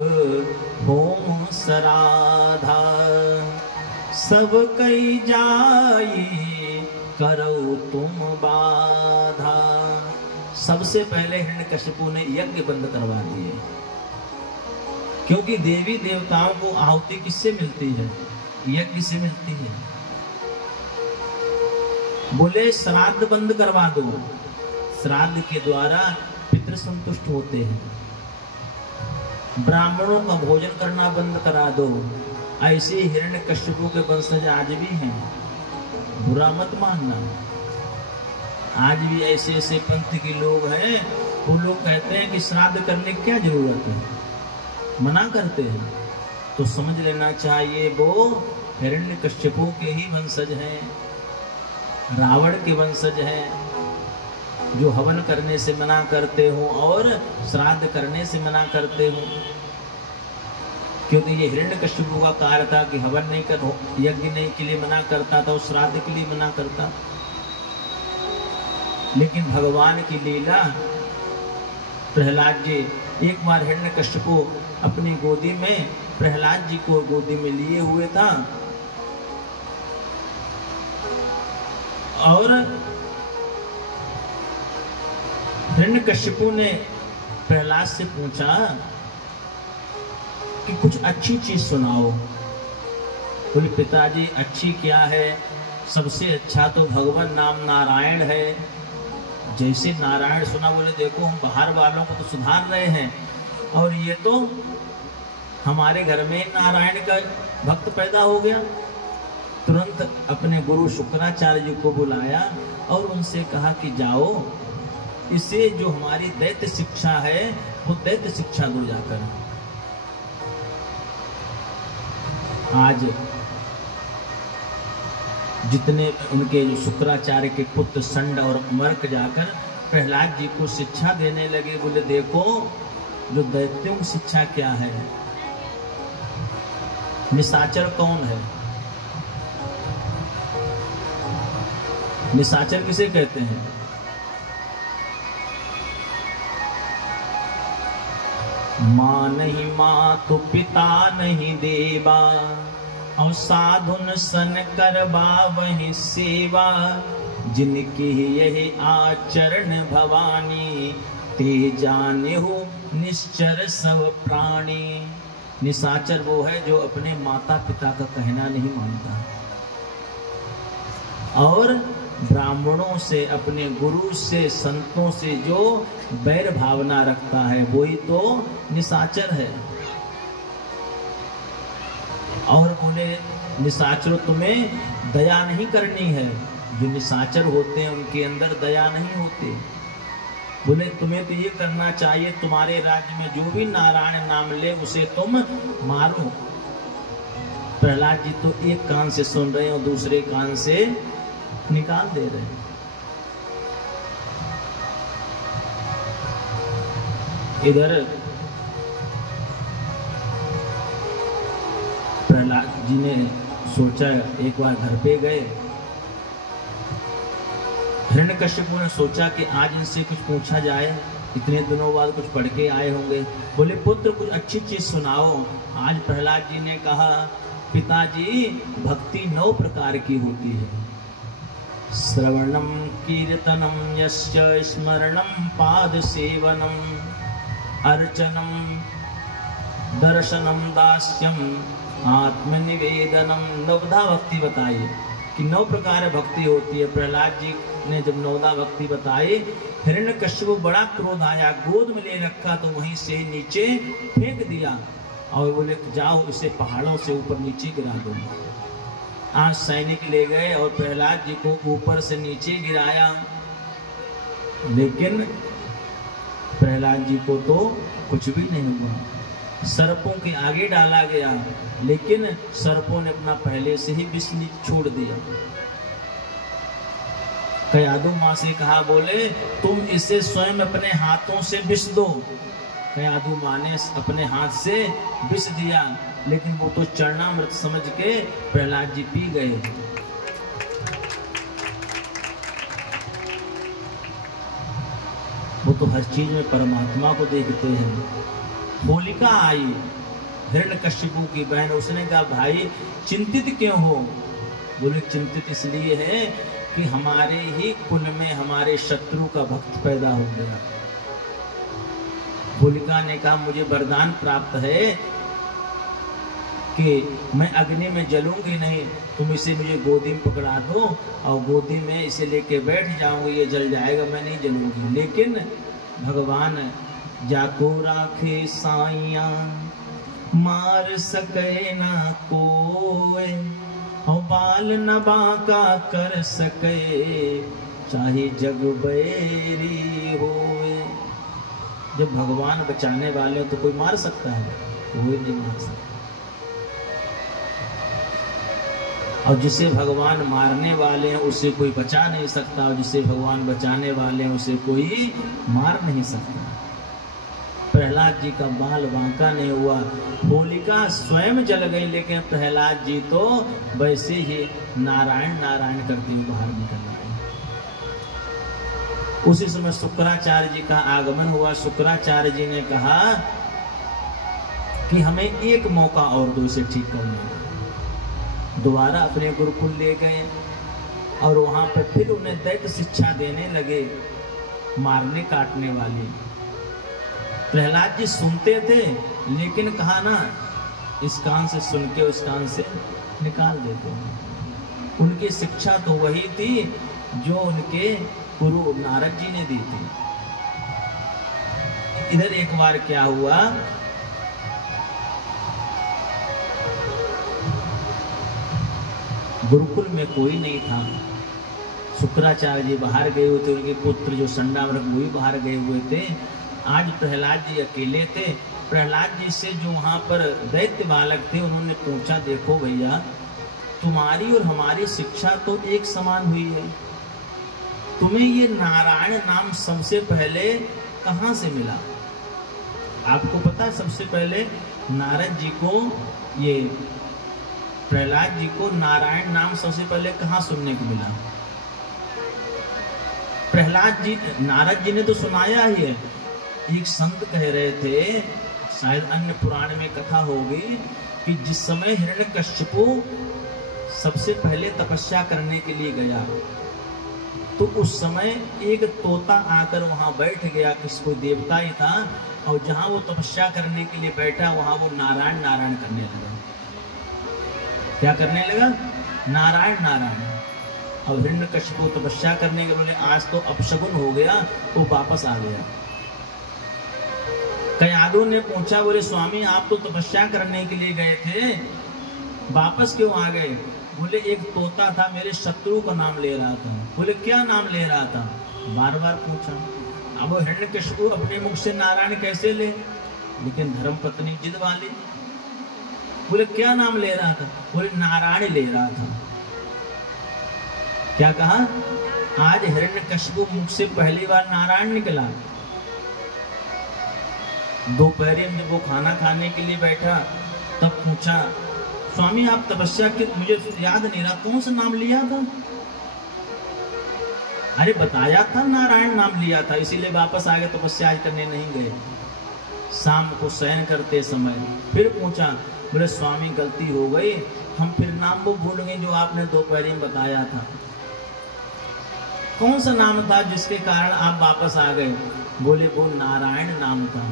Home सराधा सब कई जाई करो तुम बाधा। सबसे पहले हिरण्यकशिपु ने यज्ञ बंद करवा दिए, क्योंकि देवी देवताओं को आहुति किससे मिलती है? यज्ञ से मिलती है। बोले श्राद्ध बंद करवा दो, श्राद्ध के द्वारा पितृ संतुष्ट होते हैं। ब्राह्मणों का भोजन करना बंद करा दो। ऐसे हिरण्यकशिपु के वंशज आज भी हैं, बुरा मत मानना। आज भी ऐसे ऐसे पंथ के लोग हैं, वो लोग कहते हैं कि श्राद्ध करने की क्या जरूरत है, मना करते हैं। तो समझ लेना चाहिए वो हिरण्यकशिपु के ही वंशज हैं, रावण के वंशज हैं, जो हवन करने से मना करते हो और श्राद्ध करने से मना करते हो। क्योंकि ये हिरण्यकशिपु का कार्य था कि हवन नहीं कर, यज्ञ नहीं के लिए मना करता था और श्राद्ध के लिए मना करता। लेकिन भगवान की लीला, प्रहलाद जी एक बार हिरण्यकशिपु अपनी गोदी में प्रहलाद जी को गोदी में लिए हुए था और हिरण्यकशिपु ने प्रहलाद से पूछा कि कुछ अच्छी चीज सुनाओ। बोले पिताजी अच्छी क्या है, सबसे अच्छा तो भगवान नाम नारायण है। जैसे नारायण सुना, बोले देखो हम बाहर वालों को तो सुधार रहे हैं और ये तो हमारे घर में नारायण का भक्त पैदा हो गया। तुरंत अपने गुरु शुक्राचार्य जी को बुलाया और उनसे कहा कि जाओ इसे जो हमारी दैत्य शिक्षा है वो दैत्य शिक्षा दो जाकर। आज जितने उनके जो शुक्राचार्य के पुत्र संड और मर्क जाकर प्रहलाद जी को शिक्षा देने लगे। बोले देखो जो दैत्यों की शिक्षा क्या है। निशाचर कौन है? निशाचर किसे कहते हैं? माँ नहीं माँ तो पिता नहीं देवा, और साधुन सन करबा वही सेवा, जिनकी यही आचरण भवानी, ते जाने हो निश्चर सब प्राणी। निशाचर वो है जो अपने माता पिता का कहना नहीं मानता और ब्राह्मणों से, अपने गुरु से, संतों से जो बैर भावना रखता है वही तो निशाचर है। और बोले निशाचर तुम्हें दया नहीं करनी है। जो निशाचर होते हैं उनके अंदर दया नहीं होती। बोले तुम्हें तो ये करना चाहिए, तुम्हारे राज्य में जो भी नारायण नाम ले उसे तुम मारो। प्रहलाद जी तो एक कान से सुन रहे हैं और दूसरे कान से निकाल दे रहे हैं। इधर प्रहलाद जी ने सोचा, एक बार घर पे गए, हिरण्यकशिपु ने सोचा कि आज इनसे कुछ पूछा जाए, इतने दिनों बाद कुछ पढ़ के आए होंगे। बोले पुत्र कुछ अच्छी चीज सुनाओ। आज प्रहलाद जी ने कहा पिताजी भक्ति 9 प्रकार की होती है। श्रवणम कीर्तनम यस्य स्मरणम पाद सेवनम अर्चनम दर्शनम दास्यम आत्मनिवेदनम। 9 भक्ति बताई कि 9 प्रकार भक्ति होती है। प्रहलाद जी ने जब 9 भक्ति बताई, हिरण्यकशिपु बड़ा क्रोध आया, गोद में ले रखा तो वहीं से नीचे फेंक दिया और बोले जाओ इसे पहाड़ों से ऊपर नीचे गिरा दो। आज सैनिक ले गए और प्रहलाद जी को ऊपर से नीचे गिराया, लेकिन प्रहलाद जी को तो कुछ भी नहीं हुआ। सर्पों के आगे डाला गया, लेकिन सर्पों ने अपना पहले से ही विष छोड़ दिया। कयादू माँ से कहा, बोले तुम इसे स्वयं अपने हाथों से विष दो। कयादू माँ ने अपने हाथ से विष दिया, लेकिन वो तो चरणामृत समझ के प्रहलाद जी पी गए। वो तो हर चीज में परमात्मा को देखते हैं। होलिका आई हिरण्यकशिपु की बहन, उसने कहा भाई चिंतित क्यों हो? बोले चिंतित इसलिए है कि हमारे ही कुल में हमारे शत्रु का भक्त पैदा हो गया। होलिका ने कहा मुझे वरदान प्राप्त है कि मैं अग्नि में जलूंगी नहीं, तुम इसे मुझे गोदी में पकड़ा दो और गोदी में इसे लेके बैठ जाऊंगी, ये जल जाएगा, मैं नहीं जलूंगी। लेकिन भगवान जाको राखे साइया मार सके ना कोई, और बाल न बांका कर सके चाहे जग बैरी होए। जब भगवान बचाने वाले तो कोई मार सकता है? कोई नहीं मार सकता। और जिसे भगवान मारने वाले हैं उसे कोई बचा नहीं सकता, और जिसे भगवान बचाने वाले हैं उसे कोई मार नहीं सकता। प्रहलाद जी का बाल बांका नहीं हुआ, होलिका स्वयं जल गई, लेकिन प्रहलाद जी तो वैसे ही नारायण नारायण करते हुए बाहर निकल आए। उसी समय शुक्राचार्य जी का आगमन हुआ। शुक्राचार्य जी ने कहा कि हमें एक मौका और दो इसे ठीक करने का। दोबारा अपने गुरुकुल ले गए और वहां पर फिर उन्हें दैत्य शिक्षा देने लगे, मारने काटने वाली। प्रहलाद जी सुनते थे, लेकिन कहा ना इस कान से सुन के उस कान से निकाल देते हैं। उनकी शिक्षा तो वही थी जो उनके गुरु नारद जी ने दी थी। इधर एक बार क्या हुआ, गुरुकुल में कोई नहीं था। शुक्राचार्य जी बाहर गए हुए थे, उनके पुत्र जो संडामृग वो भी बाहर गए हुए थे। आज प्रहलाद जी अकेले थे। प्रहलाद जी से जो वहां पर दैत्य बालक थे उन्होंने पूछा, देखो भैया तुम्हारी और हमारी शिक्षा तो एक समान हुई है, तुम्हें ये नारायण नाम सबसे पहले कहां से मिला? आपको पता है सबसे पहले नारद जी को, ये प्रहलाद जी को नारायण नाम सबसे पहले कहां सुनने को मिला? प्रहलाद जी, नारद जी ने तो सुनाया ही है। एक संत कह रहे थे, शायद अन्य पुराण में कथा होगी, कि जिस समय हिरण्यकश्यपु सबसे पहले तपस्या करने के लिए गया तो उस समय एक तोता आकर वहां बैठ गया, किसी कोई देवता ही था, और जहां वो तपस्या करने के लिए बैठा वहां वो नारायण नारायण करने लगा। क्या करने लगा? नारायण नारायण। और हिरण्यकश्यपु तपस्या करने के बोले आज तो अपशगुन हो गया, वो वापस आ गया। कयादू ने पूछा, बोले स्वामी आप तो तपस्या करने के लिए गए थे, वापस क्यों आ गए? बोले एक तोता था, मेरे शत्रु का नाम ले रहा था। बोले क्या नाम ले रहा था? बार बार पूछा। अब वो हिरण्यकश्यपु अपने मुख से नारायण कैसे ले, लेकिन धर्मपत्नी जिद वाली। बोले क्या नाम ले रहा था? बोले नारायण ले रहा था। क्या कहा? आज हिरण्यकश्यपु मुख से पहली बार नारायण निकला। दोपहर में जब वो खाना खाने के लिए बैठा तब पूछा, स्वामी आप तपस्या के, मुझे याद नहीं रहा कौन सा नाम लिया था? अरे बताया था नारायण नाम लिया था, इसीलिए वापस आ गए, तपस्या करने नहीं गए। शाम को शयन करते समय फिर पूछा, बोले स्वामी गलती हो गई, हम फिर नाम वो भूल गए जो आपने दोपहर में बताया था। कौन सा नाम था जिसके कारण आप वापस आ गए? बोले वो नारायण नाम था।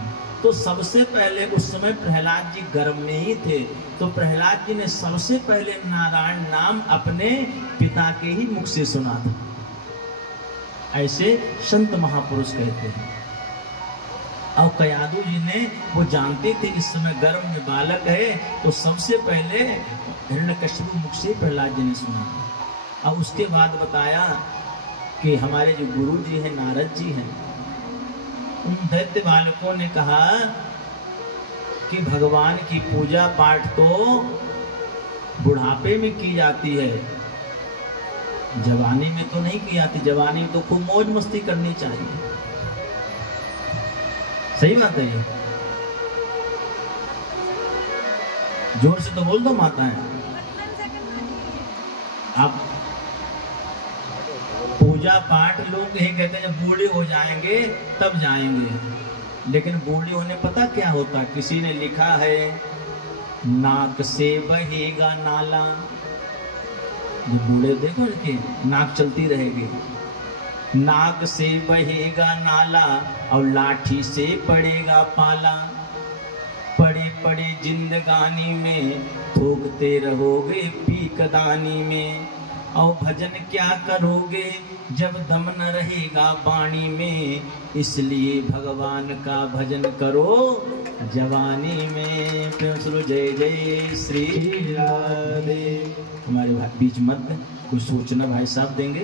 तो सबसे पहले उस समय प्रहलाद जी गर्भ में ही थे, तो प्रहलाद जी ने सबसे पहले नारायण नाम अपने पिता के ही मुख से सुना था। ऐसे संत महापुरुष कहते हैं। और कयादू जी ने, वो जानते थे इस समय गर्भ में बालक है, तो सबसे पहले हिरण्यकश्यपु मुख से प्रहलाद जी ने सुना। और उसके बाद बताया कि हमारे जो गुरु जी हैं नारद जी हैं, उन दैत्य बालकों ने कहा कि भगवान की पूजा पाठ तो बुढ़ापे में की जाती है, जवानी में तो नहीं की जाती। जवानी में तो खूब मौज मस्ती करनी चाहिए। सही बात है ये? जोर से तो बोल दो माता है। आप पूजा पाठ लोग यही कहते हैं जब बूढ़े हो जाएंगे तब जाएंगे, लेकिन बूढ़े होने पता क्या होता, किसी ने लिखा है नाक से बहेगा नाला। जो बूढ़े देखो कि नाक चलती रहेगी, नाक से बहेगा नाला और लाठी से पड़ेगा पाला। पड़े पड़े जिंदगानी में थोकते रहोगे पीकदानी में। और भजन क्या करोगे जब दम न रहेगा वाणी में। इसलिए भगवान का भजन करो जवानी में। जय जय श्री राधे। हमारे बीच मत कुछ सूचना भाई साहब देंगे।